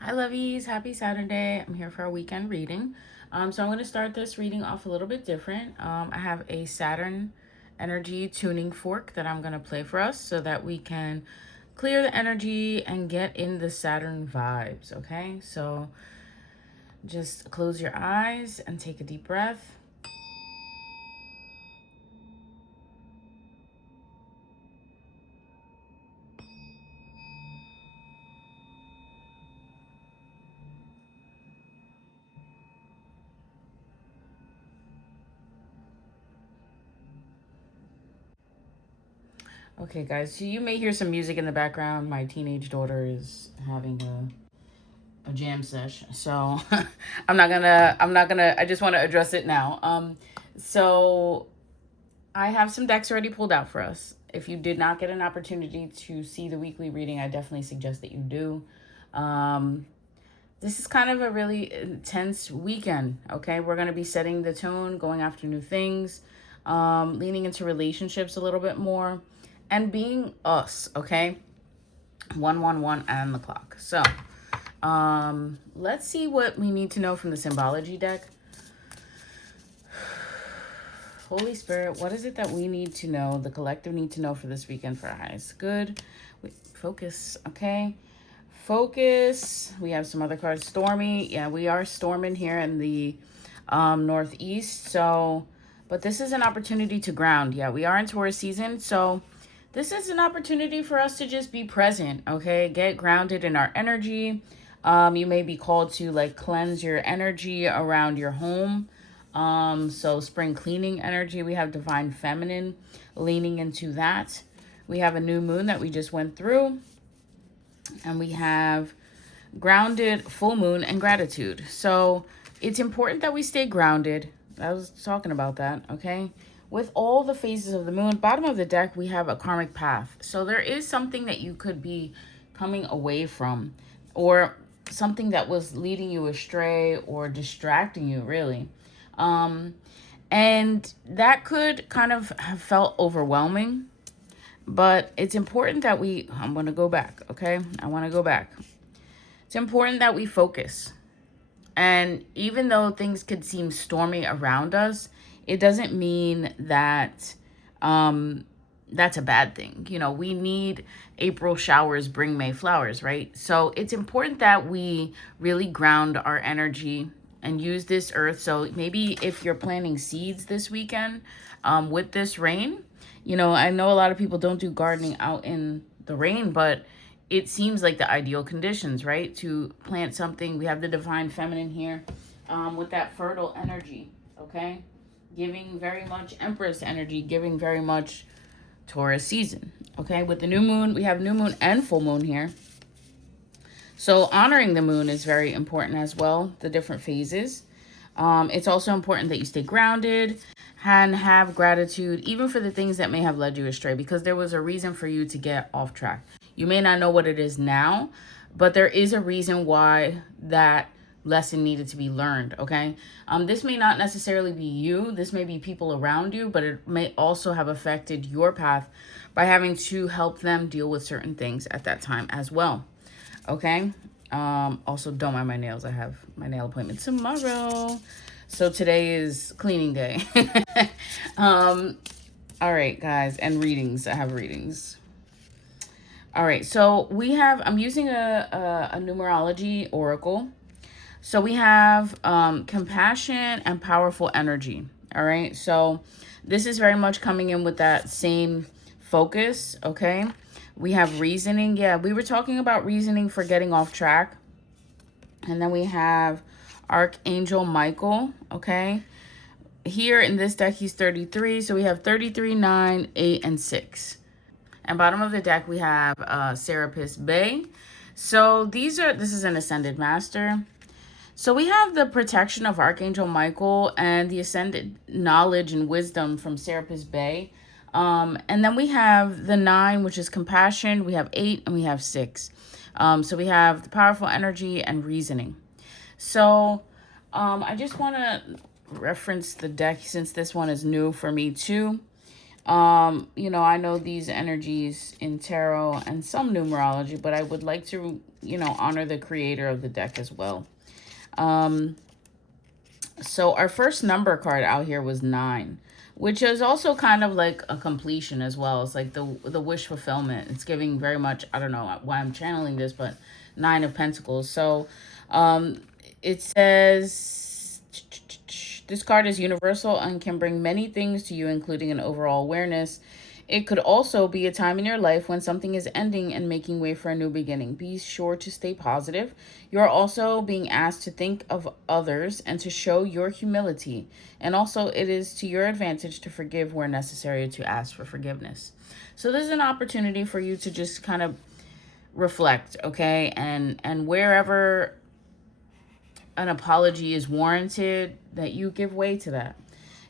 Hi, lovies. Happy Saturday. I'm here for a weekend reading. So I'm going to start this reading off a little bit different. I have a Saturn energy tuning fork that I'm going to play for us so that we can clear the energy and get in the Saturn vibes. Okay, so just close your eyes and take a deep breath. Okay, guys, so you may hear some music in the background. My teenage daughter is having a jam sesh, so I'm not gonna I just want to address it now. So I have some decks already pulled out for us. If you did not get an opportunity to see the weekly reading, I definitely suggest that you do. um this is kind of a really intense weekend. Okay, we're going to be setting the tone, going after new things, leaning into relationships a little bit more, and being us. Okay, 111 and the clock. So let's see what we need to know from the symbology deck. Holy Spirit, what is it that we need to know, the collective need to know for this weekend for our highest good? Wait, focus, okay? Focus. We have some other cards. Stormy. Yeah, we are storming here in the northeast. So, but this is an opportunity to ground. Yeah, we are in Taurus season. So this is an opportunity for us to just be present, okay? Get grounded in our energy. You may be called to like cleanse your energy around your home. So spring cleaning energy. We have divine feminine leaning into that. We have a new moon that we just went through. And we have grounded, full moon, and gratitude. So it's important that we stay grounded. I was talking about that, okay? With all the phases of the moon, bottom of the deck, we have a karmic path. So there is something that you could be coming away from, or something that was leading you astray or distracting you, really. Um, and that could kind of have felt overwhelming, but it's important that I'm going to go back, okay? I want to go back. It's important that we focus. And even though things could seem stormy around us, it doesn't mean that that's a bad thing. You know, we need April showers bring May flowers, right? So it's important that we really ground our energy and use this earth. So maybe if you're planting seeds this weekend with this rain, you know, I know a lot of people don't do gardening out in the rain, but it seems like the ideal conditions, right? To plant something. We have the divine feminine here with that fertile energy, okay? Giving very much Empress energy, giving very much Taurus season, okay? With the new moon, we have new moon and full moon here. So honoring the moon is very important as well, the different phases. It's also important that you stay grounded and have gratitude, even for the things that may have led you astray, because there was a reason for you to get off track. You may not know what it is now, but there is a reason why that lesson needed to be learned, okay? This may not necessarily be you. This may be people around you, but it may also have affected your path by having to help them deal with certain things at that time as well, okay? Also, don't mind my nails. I have my nail appointment tomorrow. So today is cleaning day. All right, guys, and readings. I have readings. All right, so I'm using a numerology oracle. So we have compassion and powerful energy. All right, so this is very much coming in with that same focus, okay? We have reasoning. Yeah, we were talking about reasoning for getting off track. And then we have Archangel Michael, okay? Here in this deck, he's 33. So we have 33, 9, 8, and 6. And bottom of the deck, we have Serapis Bay. So this is an Ascended Master. So we have the protection of Archangel Michael and the ascended knowledge and wisdom from Serapis Bay. And then we have the 9, which is compassion. We have 8 and we have 6. So we have the powerful energy and reasoning. So I just want to reference the deck since this one is new for me too. You know, I know these energies in tarot and some numerology, but I would like to honor the creator of the deck as well. So our first number card out here was 9, which is also kind of like a completion as well. It's like the wish fulfillment. It's giving very much, I don't know why I'm channeling this, but 9 of Pentacles. So it says this card is universal and can bring many things to you, including an overall awareness. It could also be a time in your life when something is ending and making way for a new beginning. Be sure to stay positive. You are also being asked to think of others and to show your humility. And also, it is to your advantage to forgive where necessary, to ask for forgiveness. So this is an opportunity for you to just kind of reflect, okay? And wherever an apology is warranted, that you give way to that.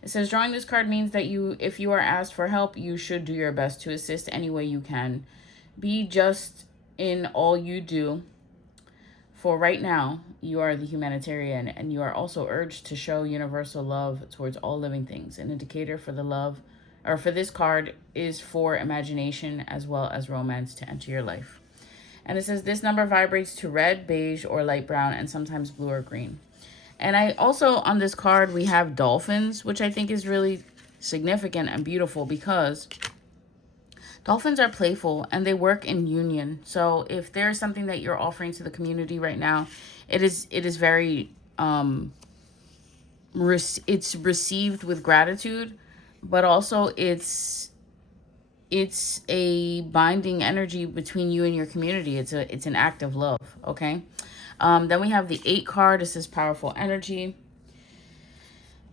It says drawing this card means that if you are asked for help, you should do your best to assist any way you can. Be just in all you do. For right now, you are the humanitarian, and you are also urged to show universal love towards all living things. An indicator for the love, or for this card, is for imagination as well as romance to enter your life. And it says this number vibrates to red, beige, or light brown, and sometimes blue or green. And I also, on this card, we have dolphins, which I think is really significant and beautiful because dolphins are playful and they work in union. So if there's something that you're offering to the community right now, it is very, it's received with gratitude, but also it's a binding energy between you and your community. It's an act of love, okay? Then we have the 8 card. It says powerful energy.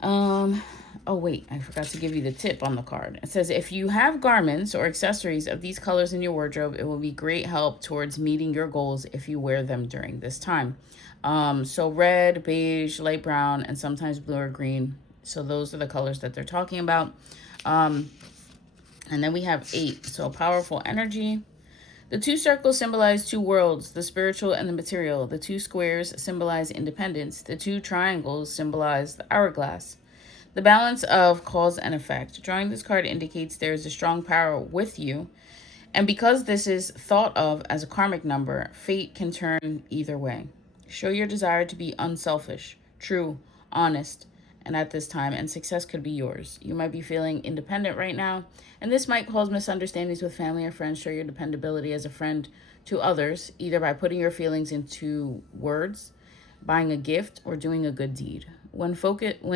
Oh wait, I forgot to give you the tip on the card. It says if you have garments or accessories of these colors in your wardrobe, it will be great help towards meeting your goals if you wear them during this time. So red, beige, light brown, and sometimes blue or green. So those are the colors that they're talking about. And then we have 8. So powerful energy. The 2 circles symbolize 2 worlds, the spiritual and the material. The 2 squares symbolize independence. The 2 triangles symbolize the hourglass. The balance of cause and effect. Drawing this card indicates there is a strong power with you. And because this is thought of as a karmic number, fate can turn either way. Show your desire to be unselfish, true, honest, and at this time, and success could be yours. You might be feeling independent right now, and this might cause misunderstandings with family or friends. Show your dependability as a friend to others, either by putting your feelings into words, buying a gift, or doing a good deed. When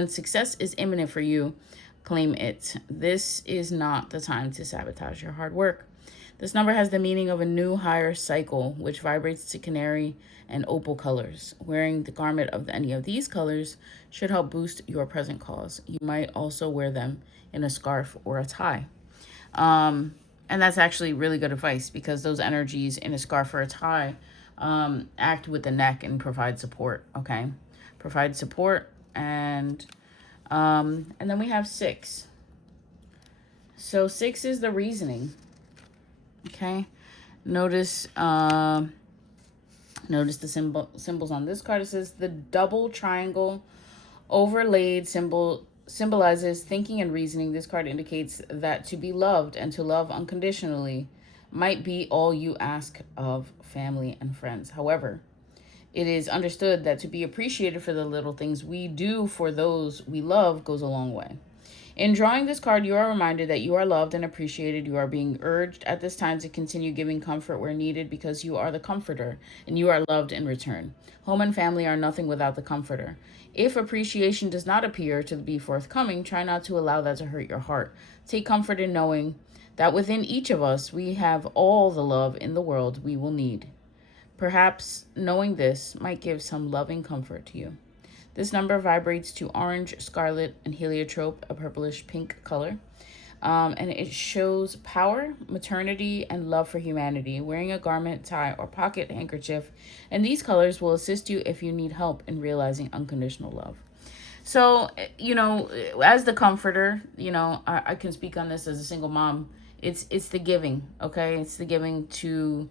success is imminent for you, claim it. This is not the time to sabotage your hard work. This number has the meaning of a new higher cycle, which vibrates to canary and opal colors. Wearing the garment of any of these colors should help boost your present cause. You might also wear them in a scarf or a tie. And that's actually really good advice because those energies in a scarf or a tie act with the neck and provide support, okay? Provide support. And then we have 6. So 6 is the reasoning. Okay, notice the symbols on this card. It says the double triangle overlaid symbol symbolizes thinking and reasoning. This card indicates that to be loved and to love unconditionally might be all you ask of family and friends. However, it is understood that to be appreciated for the little things we do for those we love goes a long way. In drawing this card, you are reminded that you are loved and appreciated. You are being urged at this time to continue giving comfort where needed because you are the comforter and you are loved in return. Home and family are nothing without the comforter. If appreciation does not appear to be forthcoming, try not to allow that to hurt your heart. Take comfort in knowing that within each of us, we have all the love in the world we will need. Perhaps knowing this might give some loving comfort to you. This number vibrates to orange, scarlet, and heliotrope, a purplish pink color. And it shows power, maternity, and love for humanity. Wearing a garment, tie, or pocket handkerchief and these colors will assist you if you need help in realizing unconditional love. So, as the comforter, I can speak on this as a single mom. It's the giving, okay? It's the giving to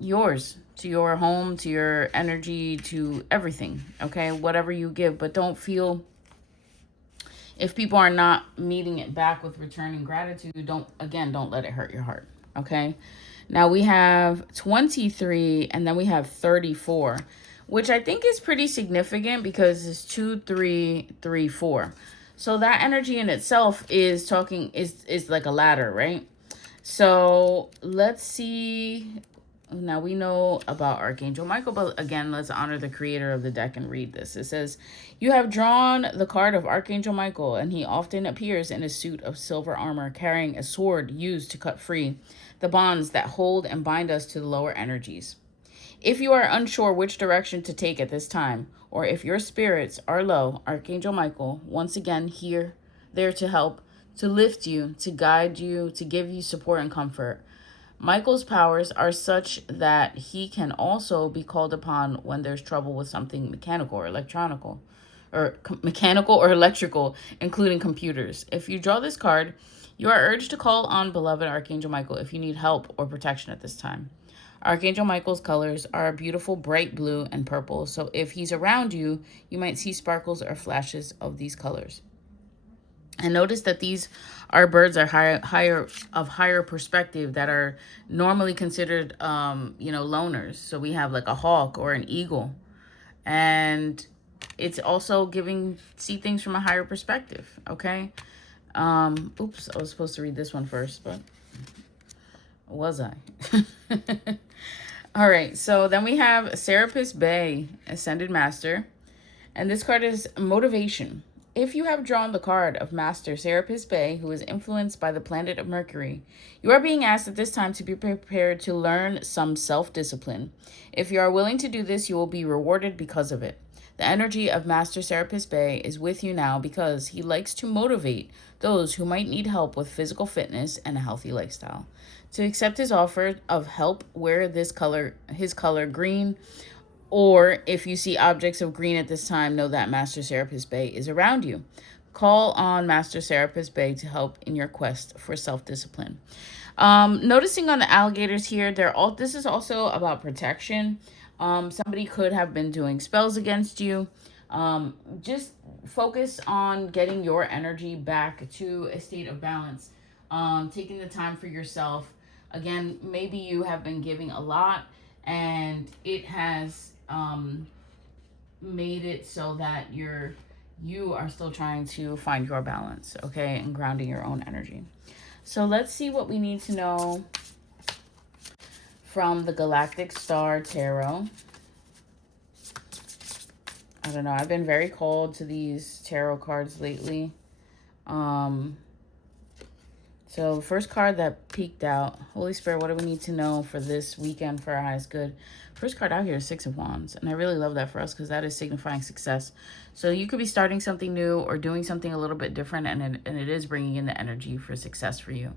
yours, to your home, to your energy, to everything, okay? Whatever you give, but don't feel, if people are not meeting it back with returning gratitude, don't let it hurt your heart, okay? Now we have 23 and then we have 34, which I think is pretty significant because it's 2, 3, 3, 4. So that energy in itself is talking is like a ladder, right? So let's see. Now we know about Archangel Michael, but again, let's honor the creator of the deck and read this. It says, you have drawn the card of Archangel Michael, and he often appears in a suit of silver armor, carrying a sword used to cut free the bonds that hold and bind us to the lower energies. If you are unsure which direction to take at this time, or if your spirits are low, Archangel Michael, once again here, there to help, to lift you, to guide you, to give you support and comfort. Michael's powers are such that he can also be called upon when there's trouble with something mechanical or electrical, including computers. If you draw this card, you are urged to call on beloved Archangel Michael if you need help or protection at this time. Archangel Michael's colors are a beautiful bright blue and purple, so if he's around you, you might see sparkles or flashes of these colors. And notice that these are birds are higher perspective that are normally considered loners. So we have like a hawk or an eagle. And it's also see things from a higher perspective, okay? Oops, I was supposed to read this one first, but was I? All right, so then we have Serapis Bey, Ascended Master. And this card is motivation. If you have drawn the card of Master Serapis Bey, who is influenced by the planet of Mercury, you are being asked at this time to be prepared to learn some self-discipline. If you are willing to do this, you will be rewarded because of it. The energy of Master Serapis Bey is with you now because he likes to motivate those who might need help with physical fitness and a healthy lifestyle. To accept his offer of help, wear his color green, or if you see objects of green at this time, know that Master Serapis Bey is around you. Call on Master Serapis Bey to help in your quest for self-discipline. Noticing on the alligators here, this is also about protection. Somebody could have been doing spells against you. Just focus on getting your energy back to a state of balance. Taking the time for yourself. Again, maybe you have been giving a lot and it has made it so that you are still trying to find your balance, okay, and grounding your own energy. So let's see what we need to know from the Galactic Star Tarot. I don't know, I've been very called to these tarot cards lately. So the first card that peeked out, Holy Spirit, what do we need to know for this weekend for our highest good? First card out here is Six of Wands. And I really love that for us because that is signifying success. So you could be starting something new or doing something a little bit different. And it is bringing in the energy for success for you.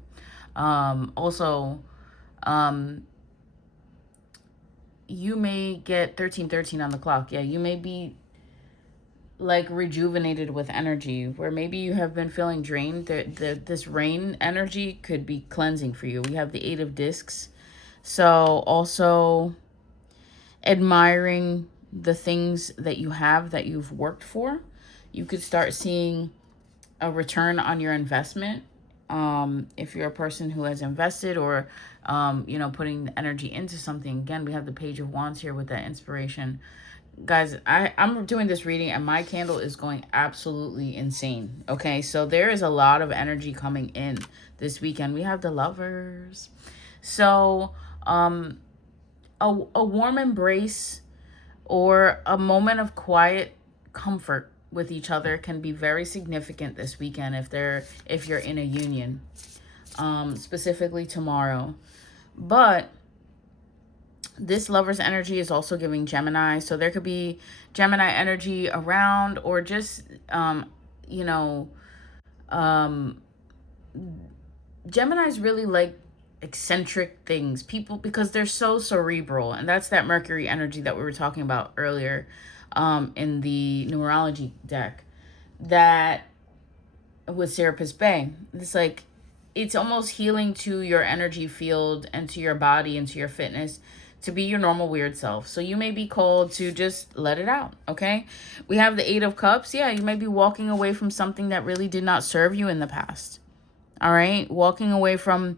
You may get 1313 on the clock. Yeah, you may be like rejuvenated with energy where maybe you have been feeling drained. This rain energy could be cleansing for you. We have the 8 of discs. So also admiring the things that you have that you've worked for. You could start seeing a return on your investment. If you're a person who has invested or, putting energy into something. Again, we have the Page of Wands here with that inspiration. Guys, I'm doing this reading and my candle is going absolutely insane. Okay, so there is a lot of energy coming in this weekend. We have the Lovers. So a warm embrace or a moment of quiet comfort with each other can be very significant this weekend if you're in a union, specifically tomorrow. But this Lover's energy is also giving Gemini. So there could be Gemini energy around or just, Gemini's really like eccentric things. People, because they're so cerebral. And that's that Mercury energy that we were talking about earlier in the numerology deck. That with Serapis Bey. It's like, it's almost healing to your energy field and to your body and to your fitness to be your normal weird self. So you may be called to just let it out, okay? We have the 8 of Cups. Yeah, you may be walking away from something that really did not serve you in the past, all right? Walking away from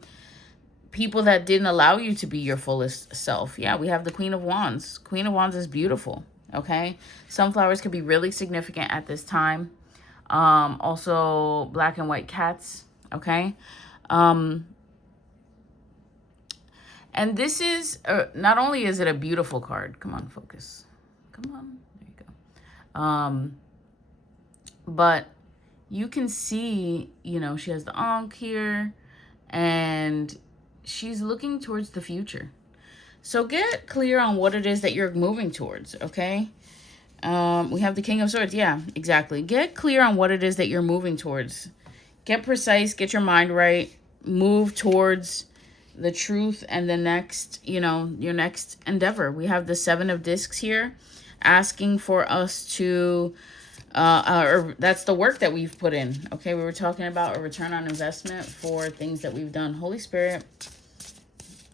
people that didn't allow you to be your fullest self. Yeah, we have the Queen of Wands. Queen of Wands is beautiful, okay? Sunflowers could be really significant at this time. Also black and white cats, okay? And this is, not only is it a beautiful card, come on, focus. Come on, there you go. But you can see, you know, she has the Ankh here, and she's looking towards the future. So get clear on what it is that you're moving towards, okay? We have the King of Swords. Yeah, exactly. Get clear on what it is that you're moving towards. Get precise, get your mind right, move towards the truth and the next, you know, your next endeavor. We have the Seven of Discs here asking for us to, or that's the work that we've put in. Okay, we were talking about a return on investment for things that we've done. Holy Spirit,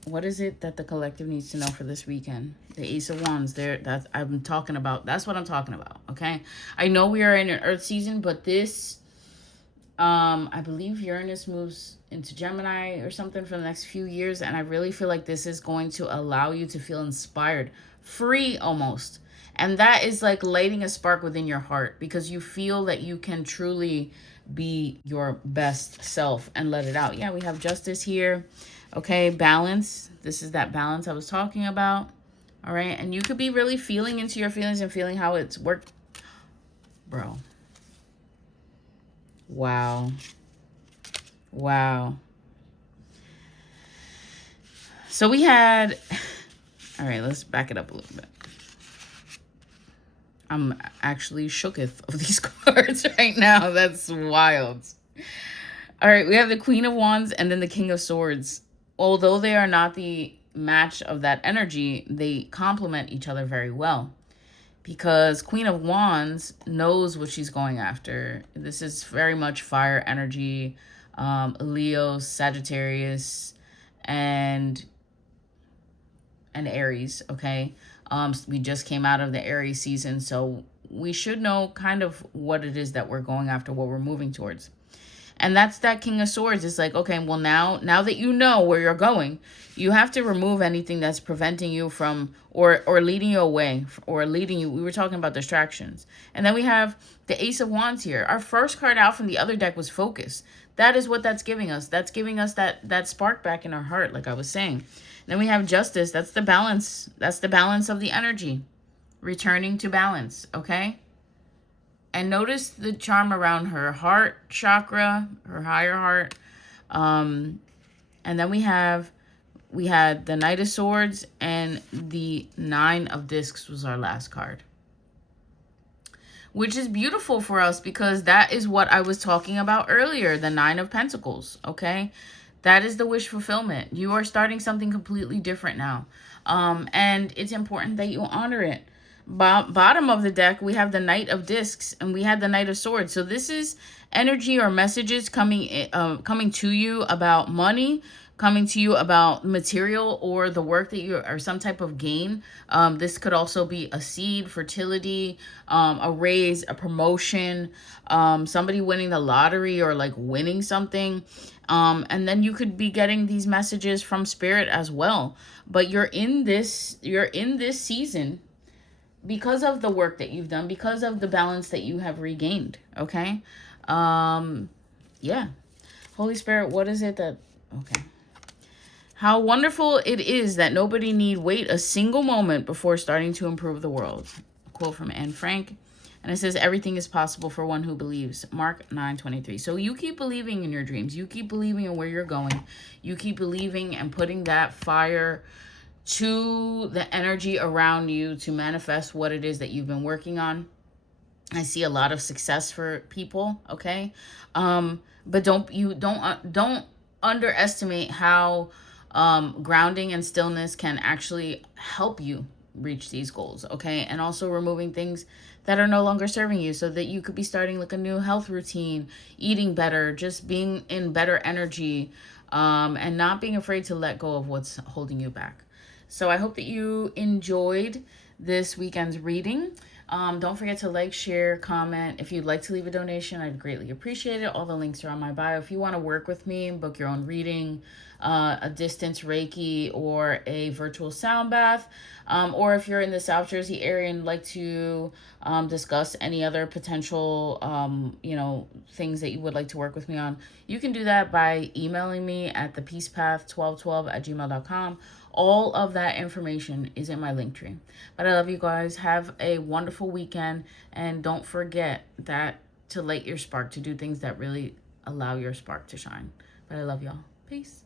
what is it that the collective needs to know for this weekend? The Ace of Wands, that's I'm talking about. That's what I'm talking about, okay? I know we are in an Earth season, but this, I believe Uranus moves into Gemini or something for the next few years, and I really feel like this is going to allow you to feel inspired, free almost. And that is like lighting a spark within your heart because you feel that you can truly be your best self and let it out. Yeah, we have Justice here. Okay, balance. This is that balance I was talking about. All right, and you could be really feeling into your feelings and feeling how it's worked. Bro. Wow. Wow. So we had... All right, let's back it up a little bit. I'm actually shooketh of these cards right now. That's wild. All right, we have the Queen of Wands and then the King of Swords. Although they are not the match of that energy, they complement each other very well. Because Queen of Wands knows what she's going after. This is very much fire energy, Leo, Sagittarius, and Aries, okay? We just came out of the Aries season, so we should know kind of what it is that we're going after, what we're moving towards. And that's that King of Swords. It's like, okay, well, now that you know where you're going, you have to remove anything that's preventing you from or leading you away or leading you. We were talking about distractions. And then we have the Ace of Wands here. Our first card out from the other deck was Focus. That is what that's giving us. That's giving us that spark back in our heart, like I was saying. Then we have Justice. That's the balance. That's the balance of the energy. Returning to balance, okay? And notice the charm around her heart chakra, her higher heart. And then we had the Knight of Swords and the Nine of Discs was our last card. Which is beautiful for us because that is what I was talking about earlier, the Nine of Pentacles, okay? That is the wish fulfillment. You are starting something completely different now. And it's important that you honor it. Bottom of the deck, we have the Knight of Discs and we had the Knight of Swords. So this is energy or messages coming to you about money, coming to you about material or the work that you or some type of gain. This could also be a seed, fertility, a raise, a promotion, somebody winning the lottery or like winning something. And then you could be getting these messages from spirit as well. But you're in this season because of the work that you've done, because of the balance that you have regained, okay? Yeah. Holy Spirit, what is it that... Okay. How wonderful it is that nobody need wait a single moment before starting to improve the world. A quote from Anne Frank. And it says, everything is possible for one who believes. Mark 9:23. So you keep believing in your dreams. You keep believing in where you're going. You keep believing and putting that fire to the energy around you to manifest what it is that you've been working on. I see a lot of success for people, okay? But don't underestimate how grounding and stillness can actually help you reach these goals, okay? And also removing things that are no longer serving you so that you could be starting like a new health routine, eating better, just being in better energy, and not being afraid to let go of what's holding you back. So I hope that you enjoyed this weekend's reading. Don't forget to like, share, comment. If you'd like to leave a donation, I'd greatly appreciate it. All the links are on my bio. If you want to work with me and book your own reading, a distance Reiki or a virtual sound bath. Or if you're in the South Jersey area and like to discuss any other potential, things that you would like to work with me on, you can do that by emailing me at thepeacepath1212@gmail.com. All of that information is in my link tree. But I love you guys. Have a wonderful weekend. And don't forget that to light your spark, to do things that really allow your spark to shine. But I love y'all. Peace.